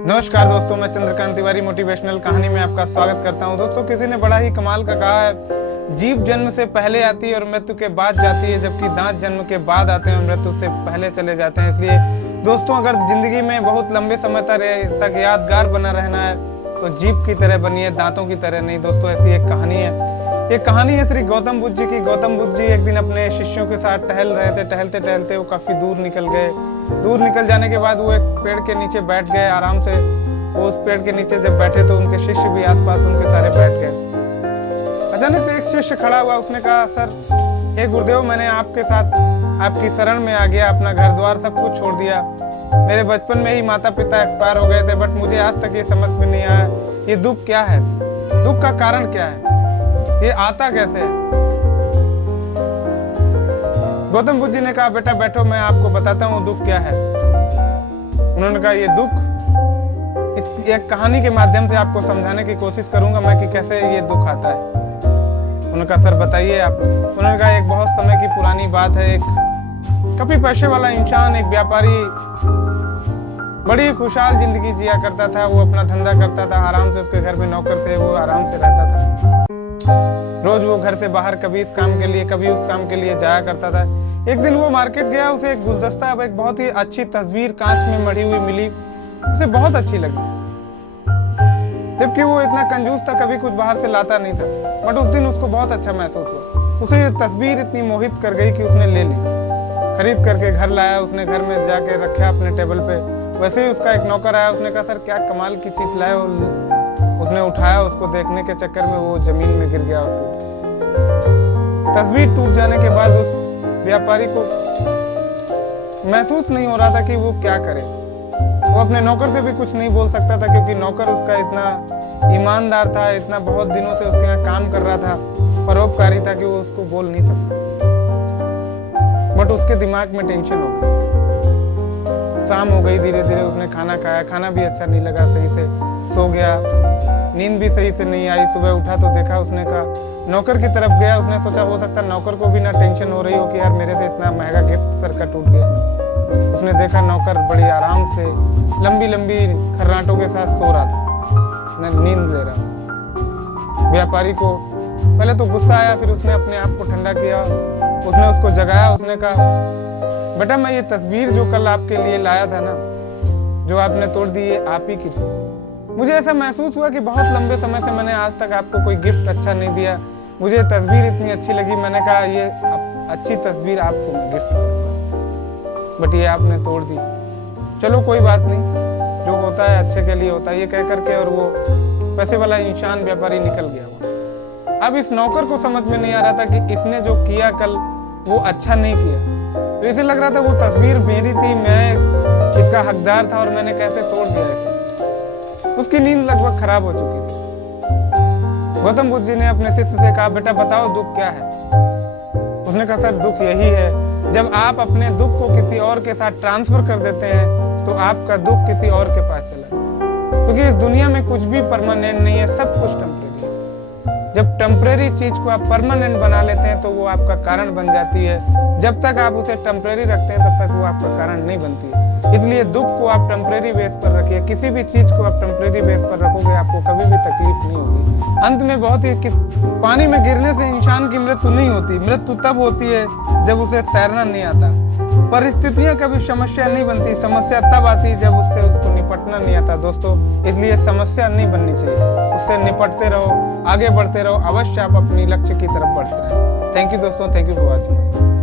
नमस्कार दोस्तों, मैं चंद्रकांत तिवारी मोटिवेशनल कहानी में आपका स्वागत करता हूं। दोस्तों, किसी ने बड़ा ही कमाल का कहा है, जीभ जन्म से पहले आती है और मृत्यु के बाद जाती है, जबकि दांत जन्म के बाद आते हैं और मृत्यु से पहले चले जाते हैं। इसलिए दोस्तों, अगर जिंदगी में बहुत लंबे समय तक यादगार बना रहना है तो जीभ की तरह बनिए, दांतों की तरह नहीं। दोस्तों, ऐसी एक कहानी है। ये कहानी है श्री गौतम बुद्ध जी की। गौतम बुद्ध जी एक दिन अपने शिष्यों के साथ टहल रहे थे। टहलते टहलते वो काफी दूर निकल गए। दूर निकल जाने के बाद वो एक पेड़ के नीचे बैठ गए आराम से। वो उस पेड़ के नीचे जब बैठे तो उनके शिष्य भी आसपास उनके सारे बैठ गए। अचानक से एक शिष्य खड़ा हुआ। उसने कहा, सर, हे गुरुदेव, मैंने आपके साथ आपकी शरण में आ गया, अपना घर द्वार सब कुछ छोड़ दिया। मेरे बचपन में ही माता पिता एक्सपायर हो गए थे, बट मुझे आज तक ये समझ में नहीं आया ये दुख क्या है, दुख का कारण क्या है, ये आता कैसे है। गौतम बुद्ध जी ने कहा, बेटा बैठो, मैं आपको बताता हूँ दुख क्या है। उन्होंने कहा, ये दुख इस एक कहानी के माध्यम से आपको समझाने की कोशिश करूंगा मैं कि कैसे ये दुख आता है। उन्होंने कहा, सर बताइए आप। उन्होंने कहा, एक बहुत समय की पुरानी बात है। एक काफी पैसे वाला इंसान, एक व्यापारी, बड़ी खुशहाल जिंदगी जिया करता था। वो अपना धंधा करता था, आराम से उसके घर में नौकर थे, वो आराम से रहता था। रोज वो घर से बाहर कभी इस काम के लिए कभी उस काम के लिए जाया करता था। एक दिन वो मार्केट गया, उसे एक गुलदस्ता, एक बहुत ही अच्छी तस्वीर कांच में मढ़ी हुई मिली। उसे बहुत अच्छी लगी, जबकि वो इतना कंजूस था, कभी कुछ बाहर से लाता नहीं था। बट उस दिन उसको बहुत अच्छा महसूस हुआ। उसे ये तस्वीर इतनी मोहित कर गई कि उसने ले ली, खरीद करके घर लाया। उसने घर में जाके रखा अपने टेबल पे। वैसे ही उसका एक नौकर आया। उसने कहा, सर क्या कमाल की चीज लाए हो। उसने उठाया, उसको देखने के चक्कर में वो जमीन में गिर गया और टूट। तस्वीर टूट जाने के बाद उस व्यापारी को महसूस नहीं हो रहा था कि वो क्या करे। वो अपने नौकर से भी कुछ नहीं बोल सकता था, क्योंकि नौकर उसका इतना ईमानदार था, इतना बहुत दिनों से उसके यहाँ काम कर रहा था, परोपकारी था कि वो उसको बोल नहीं सकता। बट उसके दिमाग में टेंशन हो गई। शाम हो गई, धीरे धीरे उसने खाना खाया, खाना भी अच्छा नहीं लगा, सही से सो गया, नींद भी सही से नहीं आई। सुबह उठा तो देखा, उसने कहा, नौकर की तरफ गया। उसने सोचा हो सकता नौकर को भी ना टेंशन हो रही हो कि यार मेरे से इतना महंगा गिफ्ट सर का टूट गया। उसने देखा नौकर बड़ी आराम से लंबी लंबी खर्राटों के साथ सो रहा था, नींद ले रहा। व्यापारी को पहले तो गुस्सा आया, फिर उसने अपने आप को ठंडा किया। उसने उसको जगाया। उसने कहा, बेटा मैं ये तस्वीर जो कल आपके लिए लाया था ना, जो आपने तोड़ दी, ये आप ही की थी। मुझे ऐसा महसूस हुआ कि बहुत लंबे समय से मैंने आज तक आपको कोई गिफ्ट अच्छा नहीं दिया। मुझे तस्वीर इतनी अच्छी लगी, मैंने कहा ये अच्छी तस्वीर आपको मैं गिफ्ट करूंगा, बट ये आपने तोड़ दी। चलो कोई बात नहीं, जो होता है अच्छे के लिए होता है, ये कह करके और वो पैसे वाला इंसान व्यापारी निकल गया। अब इस नौकर को समझ में नहीं आ रहा था कि इसने जो किया कल वो अच्छा नहीं किया। तो इसे लग रहा था वो तस्वीर मेरी थी, मैं इसका हकदार था और मैंने कैसे तोड़ दिया इसे। उसकी नींद लगभग खराब हो चुकी थी। गौतम बुद्ध जी ने अपने शिष्य से कहा, बेटा बताओ दुख क्या है। उसने कहा, सर दुख यही है, जब आप अपने दुख को किसी और के साथ ट्रांसफर कर देते हैं तो आपका दुख किसी और के पास चला जाता है। क्योंकि इस दुनिया में कुछ भी परमानेंट नहीं है, सब कुछ टेम्परेरी है। जब टेम्परेरी चीज को आप परमानेंट बना लेते हैं तो वो आपका कारण बन जाती है। जब तक आप उसे टेम्परेरी रखते हैं तब तक वो आपका कारण नहीं बनती है। इसलिए दुख को आप टेम्परेरी बेस पर रखिए। किसी भी चीज को आप टेम्परेरी बेस पर रखोगे, आपको कभी भी तकलीफ नहीं होगी। अंत में बहुत ही पानी में गिरने से इंसान की मृत्यु नहीं होती। मृत्यु तब होती है जब उसे तैरना नहीं आता। परिस्थितियां कभी समस्या नहीं बनती, समस्या तब आती है जब उससे उसको निपटना नहीं आता। दोस्तों, इसलिए समस्या नहीं बननी चाहिए, उससे निपटते रहो, आगे बढ़ते रहो। अवश्य आप अपनी लक्ष्य की तरफ बढ़ते रहें। थैंक यू दोस्तों, थैंक यू फॉर वॉचिंग।